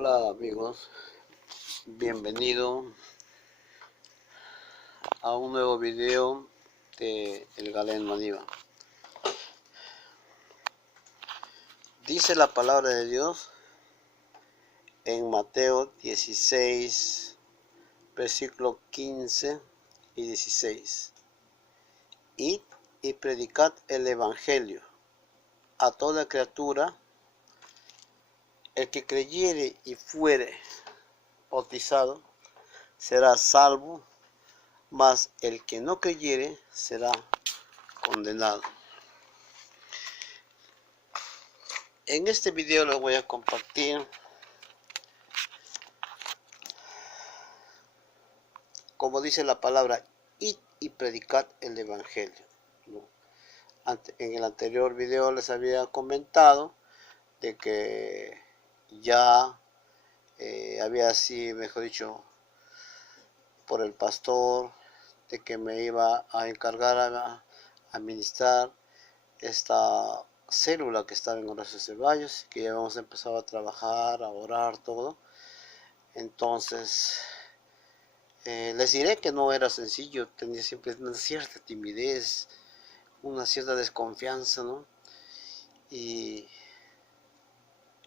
Hola amigos, bienvenido a un nuevo video de El Galén Maniva. Dice la palabra de Dios en Mateo 16, versículo 15 y 16. Id y predicad el evangelio a toda criatura. El que creyere y fuere bautizado será salvo, mas el que no creyere será condenado. En este video les voy a compartir como dice la palabra, id y predicad el evangelio. En el anterior video les había comentado de que ya había así, mejor dicho, por el pastor, de que me iba a encargar a administrar esta célula que estaba en Horacio Ceballos, que ya habíamos empezado a trabajar, a orar, todo. Entonces, les diré que no era sencillo, tenía siempre una cierta timidez, una cierta desconfianza, ¿no? Y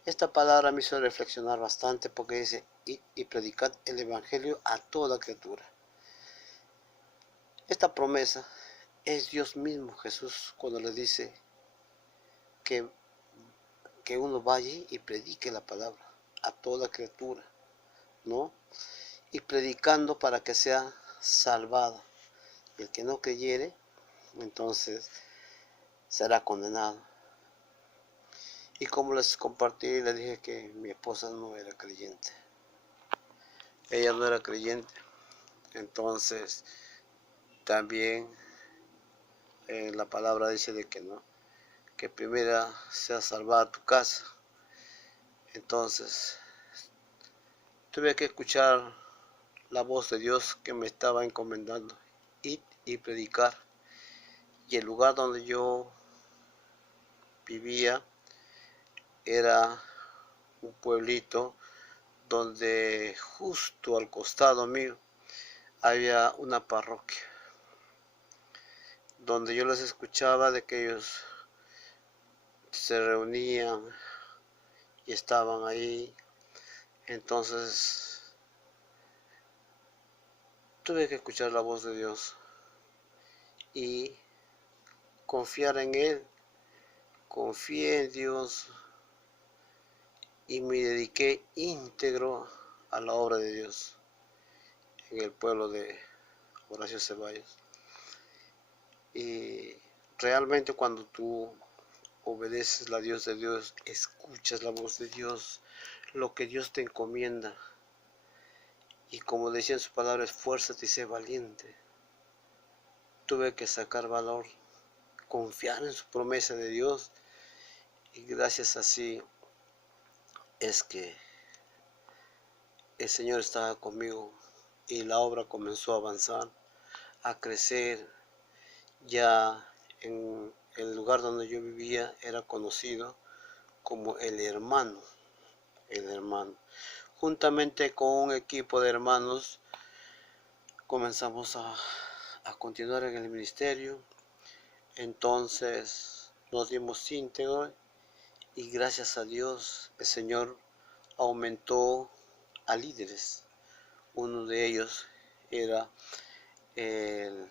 esta palabra me hizo reflexionar bastante porque dice, y predicad el evangelio a toda criatura. Esta promesa es Dios mismo, Jesús, cuando le dice que uno vaya y predique la palabra a toda criatura, ¿no? Y predicando para que sea salvada. El que no creyere, entonces será condenado. Y como les compartí, les dije que mi esposa no era creyente. Ella no era creyente. Entonces, también la palabra dice de que no, que primero sea salvada tu casa. Entonces, tuve que escuchar la voz de Dios que me estaba encomendando, ir y predicar. Y el lugar donde yo vivía era un pueblito donde justo al costado mío había una parroquia, donde yo les escuchaba de que ellos se reunían y estaban ahí. Entonces tuve que escuchar la voz de Dios y confiar en Él. Confié en Dios y me dediqué íntegro a la obra de Dios en el pueblo de Horacio Ceballos. Y realmente cuando tú obedeces la Dios de Dios, escuchas la voz de Dios, lo que Dios te encomienda, y como decía en su palabra, esfuérzate y sé valiente. Tuve que sacar valor, confiar en su promesa de Dios, y gracias así es que el Señor estaba conmigo y la obra comenzó a avanzar, a crecer. Ya en el lugar donde yo vivía era conocido como el hermano. Juntamente con un equipo de hermanos comenzamos a continuar en el ministerio. Entonces nos dimos íntegro y gracias a Dios el Señor aumentó a líderes. Uno de ellos era el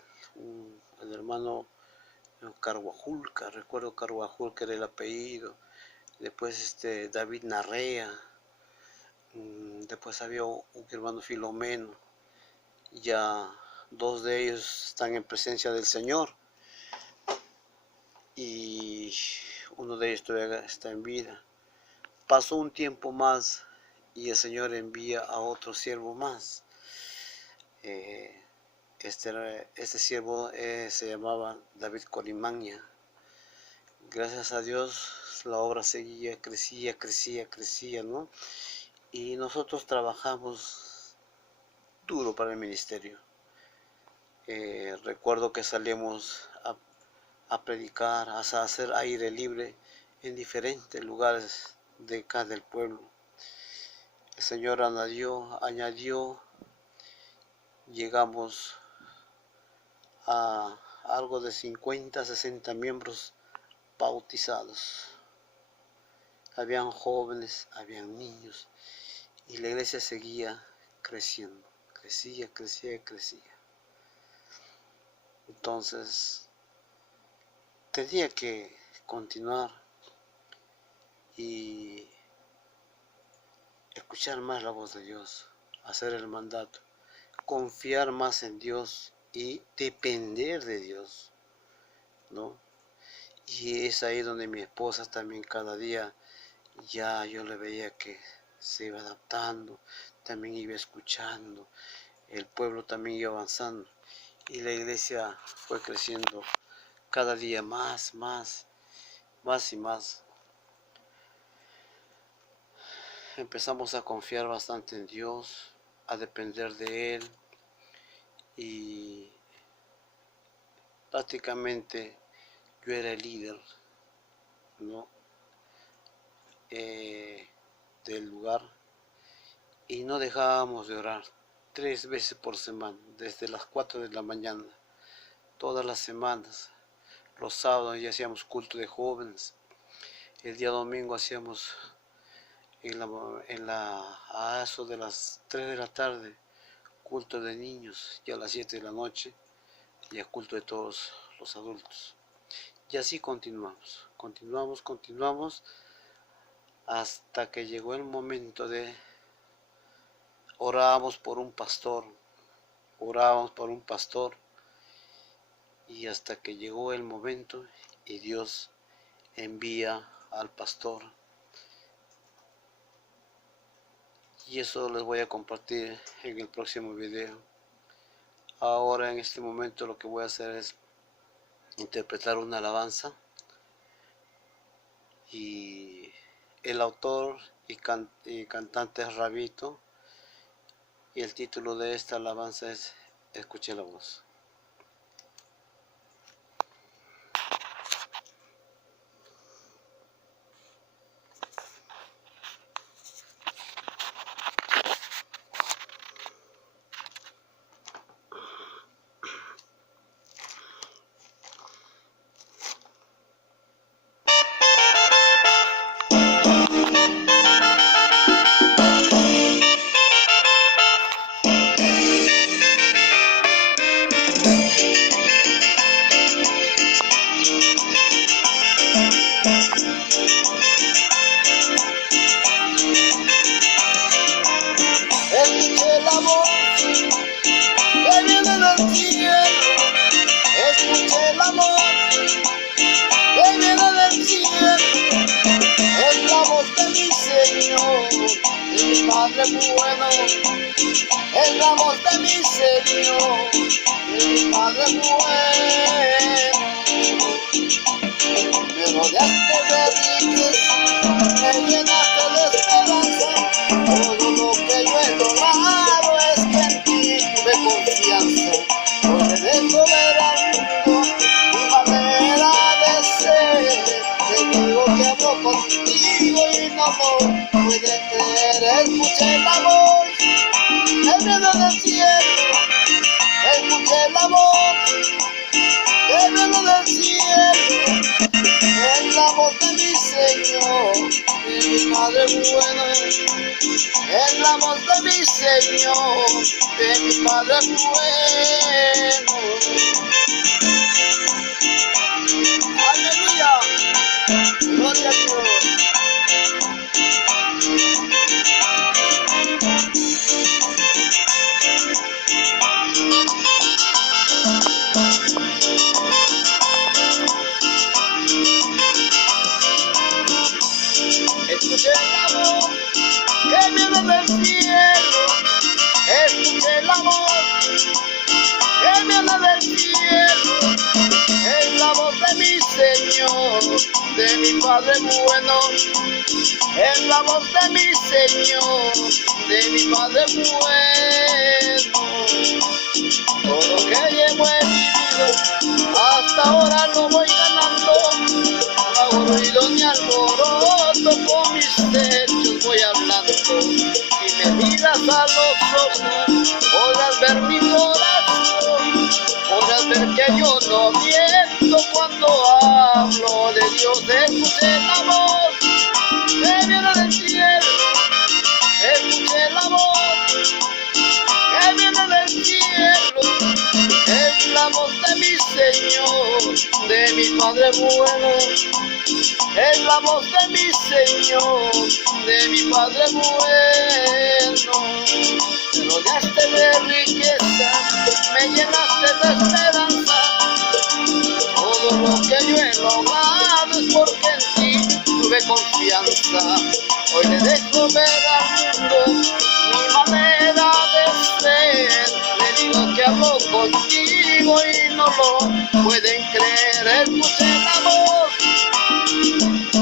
hermano Carhuajulca, recuerdo Carhuajulca era el apellido. Después David Narrea. Después había un hermano Filomeno. Ya dos de ellos están en presencia del Señor y uno de ellos todavía está en vida. Pasó un tiempo más y el Señor envía a otro siervo más. Este siervo se llamaba David Colimaña. Gracias a Dios la obra seguía, crecía, ¿no? Y nosotros trabajamos duro para el ministerio. Recuerdo que salíamos a predicar, a hacer aire libre en diferentes lugares de acá del pueblo. el Señor añadió, llegamos a algo de 50, 60 miembros bautizados. Habían jóvenes, habían niños, y la iglesia seguía creciendo, crecía. Entonces, tenía que continuar y escuchar más la voz de Dios, hacer el mandato, confiar más en Dios y depender de Dios, ¿no? Y es ahí donde mi esposa también cada día, ya yo le veía que se iba adaptando, también iba escuchando, el pueblo también iba avanzando y la iglesia fue creciendo cada día más y más. Empezamos a confiar bastante en Dios, a depender de Él, y prácticamente yo era el líder, ¿no? Del lugar, y no dejábamos de orar 3 veces por semana, desde las 4 de la mañana, todas las semanas. Los sábados ya hacíamos culto de jóvenes, el día domingo hacíamos a eso de las 3 de la tarde culto de niños, y a las 7 de la noche ya culto de todos los adultos. Y así continuamos hasta que llegó el momento de orábamos por un pastor, y hasta que llegó el momento y Dios envía al pastor. Y eso les voy a compartir en el próximo video. Ahora, en este momento, lo que voy a hacer es interpretar una alabanza, y el autor y cantante es Rabito, y el título de esta alabanza es Escuché la voz. Escuché la voz que viene del cielo, es la voz de mi Señor, de mi Padre bueno, es la voz de mi Señor, de mi Padre bueno. Me rodeaste de riquezas, me llenaste de esperanza, todo lo que yo he logrado es que en ti tuve confianza. Hoy me dejo ver al mundo mi manera de ser, te digo que hablo contigo y no lo puedes creer. Escuché la voz que viene del cielo, escuché la voz que viene del cielo, es la voz de mi Señor, de mi Padre bueno, es la voz de mi Señor, de mi Padre bueno. Aleluya, gloria a Dios. Escuché la voz que viene del cielo, escuché la voz que viene del cielo, es la voz de mi Señor, de mi Padre bueno, es la voz de mi Señor, de mi Padre bueno. Todo lo que llevo he vivido, hasta ahora lo voy ganando, no hago ruido ni alboroto, con mis hechos voy hablando, y me miras a los ojos, podrás ver mi corazón, podrás ver que yo no miento cuando hablo de Dios. Escuché la voz que viene del cielo, escuché la voz que viene del cielo, es la voz de mi Señor, de mi Padre bueno, es la voz de mi Señor, de mi Padre bueno. Me rodeaste de riqueza, me llenaste de esperanza, todo lo que yo he logrado es porque en ti tuve confianza. Hoy le dejo ver al mundo mi manera de ser, le digo que hablo contigo y no lo pueden creer. Escuché la voz,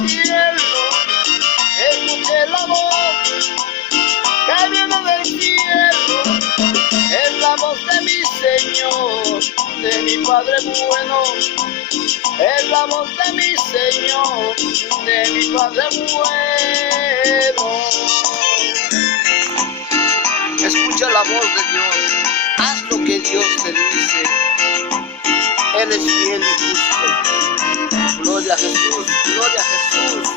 cielo, escuché la voz que viene del cielo, es la voz de mi Señor, de mi Padre bueno, es la voz de mi Señor, de mi Padre bueno. Escucha la voz de Dios, haz lo que Dios te dice, Él es fiel y justo. Gloria a Jesús, gloria a Jesús.